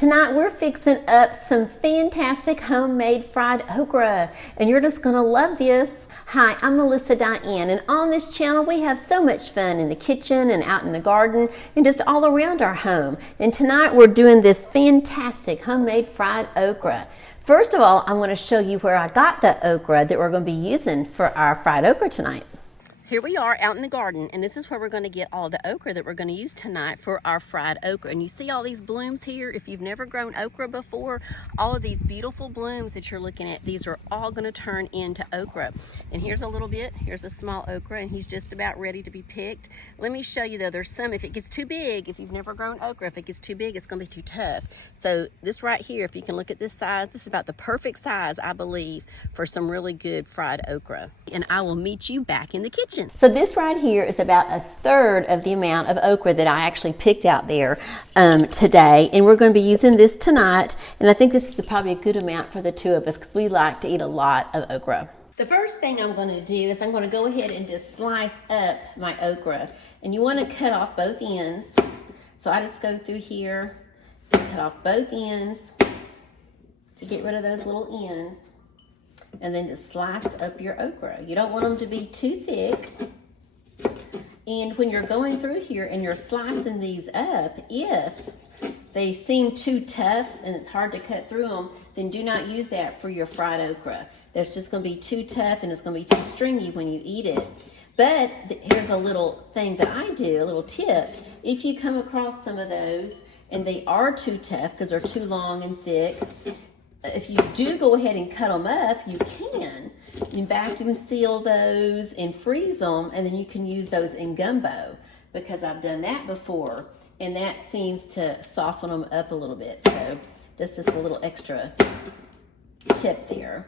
Tonight we're fixing up some fantastic homemade fried okra, and you're just gonna love this. Hi, I'm Melissa Diane, and on this channel we have so much fun in the kitchen and out in the garden and just all around our home. And tonight we're doing this fantastic homemade fried okra. First of all, I want to show you where I got the okra that we're going to be using for our fried okra tonight. Here we are out in the garden, and this is where we're going to get all the okra that we're going to use tonight for our fried okra. And you see all these blooms here? If you've never grown okra before, all of these beautiful blooms that you're looking at, these are all going to turn into okra. And here's a little bit. Here's a small okra, and he's just about ready to be picked. Let me show you though, there's some, if it gets too big, if you've never grown okra, if it gets too big, it's going to be too tough. So this right here, if you can look at this size, this is about the perfect size, I believe, for some really good fried okra. And I will meet you back in the kitchen. So this right here is about a third of the amount of okra that I actually picked out there today, and we're going to be using this tonight. And I think this is probably a good amount for the two of us because we like to eat a lot of okra. The first thing I'm going to do is I'm going to go ahead and just slice up my okra, and you want to cut off both ends. So I just go through here and cut off both ends to get rid of those little ends. And then just slice up your okra. You don't want them to be too thick. And when you're going through here and you're slicing these up, if they seem too tough and it's hard to cut through them, then do not use that for your fried okra. That's just going to be too tough and it's going to be too stringy when you eat it. But here's a little thing that I do, a little tip. If you come across some of those and they are too tough because they're too long and thick, if you do go ahead and cut them up, you can. You vacuum seal those and freeze them, and then you can use those in gumbo, because I've done that before, and that seems to soften them up a little bit. So that's just a little extra tip there.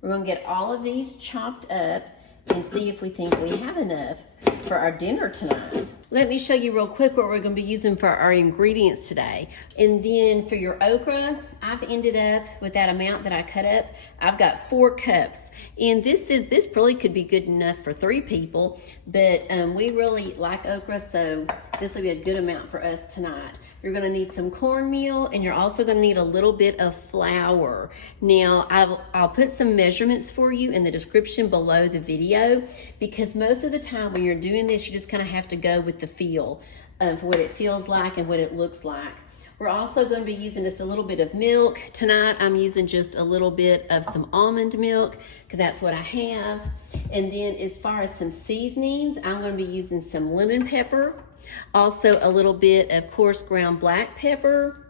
We're going to get all of these chopped up and see if we think we have enough for our dinner tonight. Let me show you real quick what we're going to be using for our ingredients today. And then for your okra, I've ended up with that amount that I cut up. I've got 4 cups. And this really could be good enough for 3 people, but we really like okra, so this will be a good amount for us tonight. You're going to need some cornmeal, and you're also going to need a little bit of flour. Now, I'll put some measurements for you in the description below the video, because most of the time when you're doing this, you just kind of have to go with the feel of what it feels like and what it looks like. We're also going to be using just a little bit of milk. Tonight, I'm using just a little bit of some almond milk, because that's what I have. And then as far as some seasonings, I'm going to be using some lemon pepper, also a little bit of coarse ground black pepper,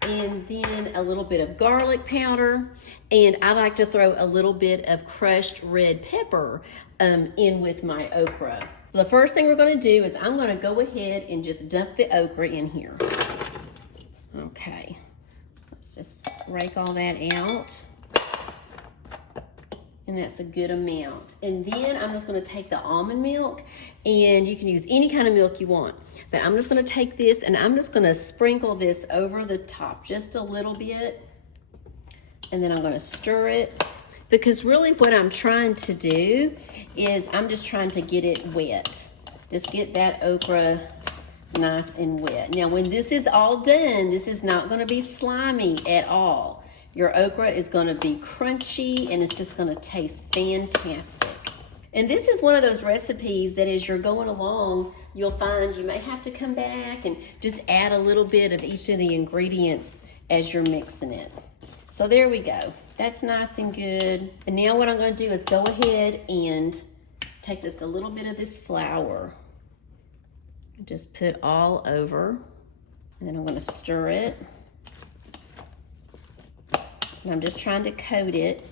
and then a little bit of garlic powder. And I like to throw a little bit of crushed red pepper in with my okra. The first thing we're going to do is I'm going to go ahead and just dump the okra in here. Okay, let's just rake all that out. And that's a good amount. And then I'm just going to take the almond milk, and you can use any kind of milk you want. But I'm just going to take this and I'm just going to sprinkle this over the top just a little bit. And then I'm going to stir it, because really what I'm trying to do is I'm just trying to get it wet. Just get that okra nice and wet. Now when this is all done, this is not going to be slimy at all. Your okra is going to be crunchy, and it's just going to taste fantastic. And this is one of those recipes that as you're going along, you'll find you may have to come back and just add a little bit of each of the ingredients as you're mixing it. So there we go. That's nice and good. And now what I'm going to do is go ahead and take just a little bit of this flour. Just put all over, and then I'm going to stir it. And I'm just trying to coat it.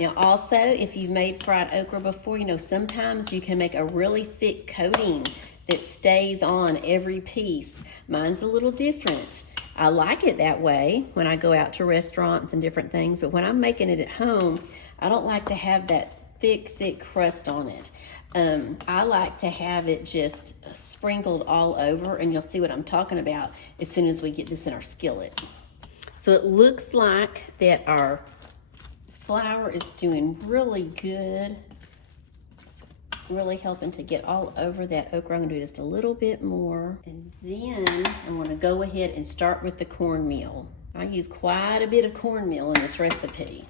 Now also, if you've made fried okra before, you know sometimes you can make a really thick coating that stays on every piece. Mine's a little different. I like it that way when I go out to restaurants and different things, but when I'm making it at home, I don't like to have that thick crust on it. I like to have it just sprinkled all over, and you'll see what I'm talking about as soon as we get this in our skillet. So it looks like that our flour is doing really good. Let's really helping to get all over that okra. I'm gonna do just a little bit more. And then I'm gonna go ahead and start with the cornmeal. I use quite a bit of cornmeal in this recipe.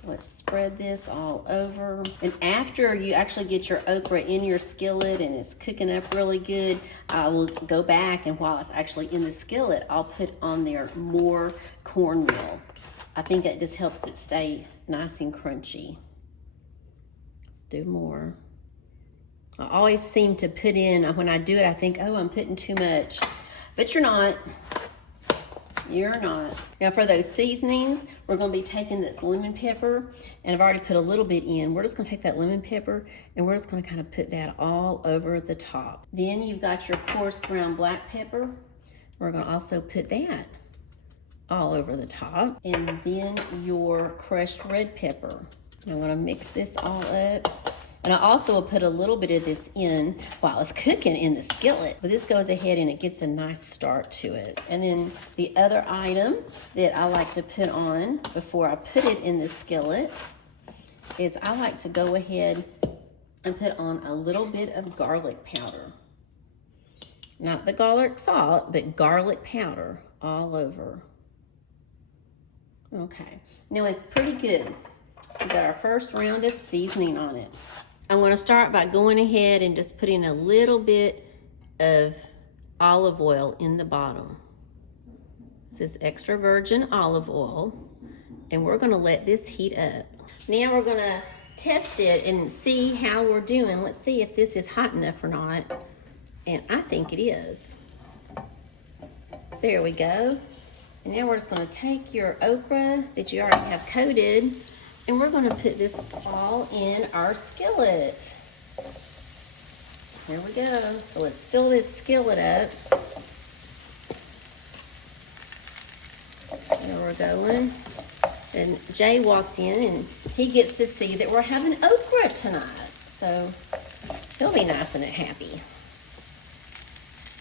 So let's spread this all over. And after you actually get your okra in your skillet and it's cooking up really good, I will go back, and while it's actually in the skillet, I'll put on there more cornmeal. I think that just helps it stay nice and crunchy. Let's do more. I always seem to put in, when I do it, I think, oh, I'm putting too much. But you're not. You're not. Now for those seasonings, we're going to be taking this lemon pepper, and I've already put a little bit in. We're just going to take that lemon pepper, and we're just going to kind of put that all over the top. Then you've got your coarse ground black pepper. We're going to also put that all over the top. And then your crushed red pepper. I'm going to mix this all up. And I also will put a little bit of this in while it's cooking in the skillet. But this goes ahead and it gets a nice start to it. And then the other item that I like to put on before I put it in the skillet is I like to go ahead and put on a little bit of garlic powder. Not the garlic salt, but garlic powder all over. Okay, now it's pretty good. We got our first round of seasoning on it. I'm going to start by going ahead and just putting a little bit of olive oil in the bottom. This is extra virgin olive oil, and we're going to let this heat up. Now we're going to test it and see how we're doing. Let's see if this is hot enough or not, and I think it is. There we go. And now we're just going to take your okra that you already have coated, and we're going to put this all in our skillet. There we go. So let's fill this skillet up. There we're going. And Jay walked in, and he gets to see that we're having okra tonight. So he'll be nice and happy.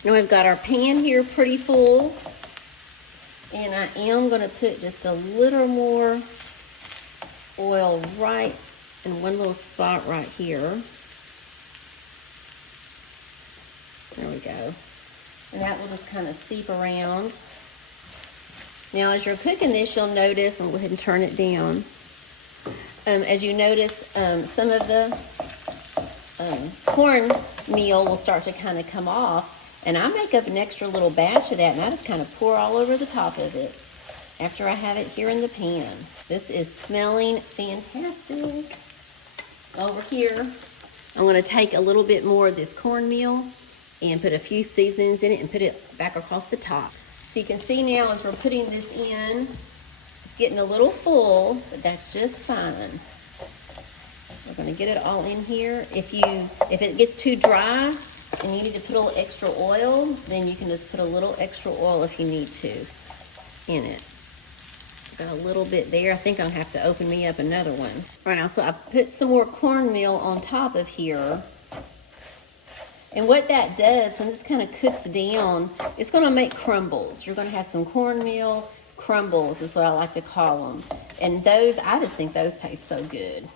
Now we've got our pan here pretty full. And I am going to put just a little more oil right in one little spot right here. There we go. And that will just kind of seep around. Now as you're cooking this, you'll notice, and go ahead and turn it down. As you notice, some of the cornmeal will start to kind of come off. And I make up an extra little batch of that, and I just kind of pour all over the top of it after I have it here in the pan. This is smelling fantastic. Over here, I'm going to take a little bit more of this cornmeal and put a few seasonings in it and put it back across the top. So you can see now as we're putting this in, it's getting a little full, but that's just fine. We're going to get it all in here. If it gets too dry and you need to put a little extra oil, then you can just put a little extra oil if you need to in it. Got a little bit there. I think I'll have to open me up another one. All right, now, so I put some more cornmeal on top of here. And what that does, when this kind of cooks down, it's going to make crumbles. You're going to have some cornmeal crumbles is what I like to call them. And those, I just think those taste so good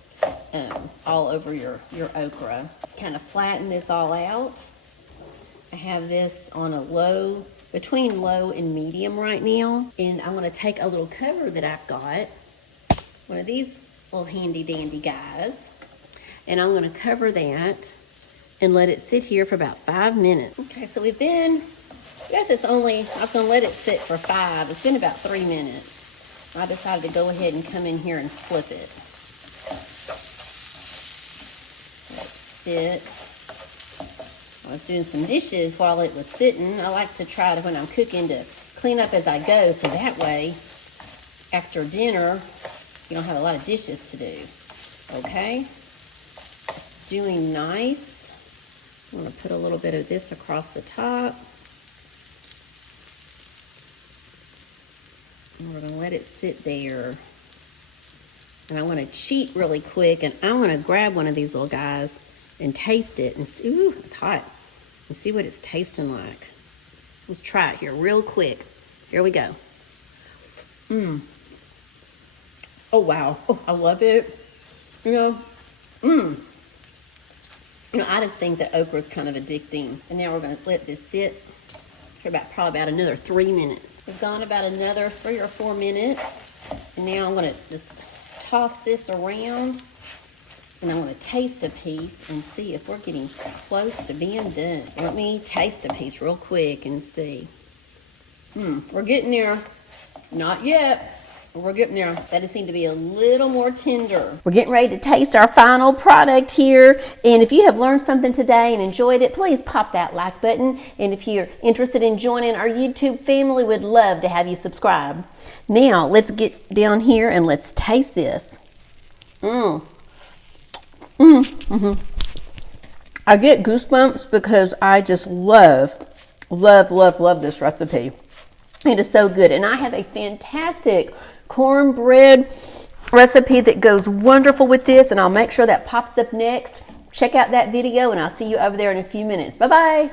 all over your okra. Kind of flatten this all out. I have this on a low, between low and medium right now. And I'm going to take a little cover that I've got, one of these little handy dandy guys, and I'm going to cover that and let it sit here for about 5 minutes. Okay, so I guess it's only, I was going to let it sit for 5. It's been about 3 minutes. I decided to go ahead and come in here and flip it. Let it sit. I was doing some dishes while it was sitting. I like to try to, when I'm cooking, to clean up as I go, so that way, after dinner, you don't have a lot of dishes to do. Okay? It's doing nice. I'm going to put a little bit of this across the top. And we're going to let it sit there. And I'm going to cheat really quick, and I'm going to grab one of these little guys and taste it and see, ooh, it's hot, and see what it's tasting like. Let's try it here real quick. Here we go. Oh, wow. Oh, I love it. You know, You know, I just think that okra is kind of addicting. And now we're going to let this sit for probably about another 3 minutes. We've gone about another 3 or 4 minutes. And now I'm going to just toss this around. And I'm going to taste a piece and see if we're getting close to being done. So let me taste a piece real quick and see. We're getting there. Not yet. We're getting there. That just seemed to be a little more tender. We're getting ready to taste our final product here. And if you have learned something today and enjoyed it, please pop that like button. And if you're interested in joining our YouTube family, we'd love to have you subscribe. Now, let's get down here and let's taste this. I get goosebumps because I just love this recipe. It is so good. And I have a fantastic cornbread recipe that goes wonderful with this, and I'll make sure that pops up next. Check out that video, and I'll see you over there in a few minutes. Bye-bye.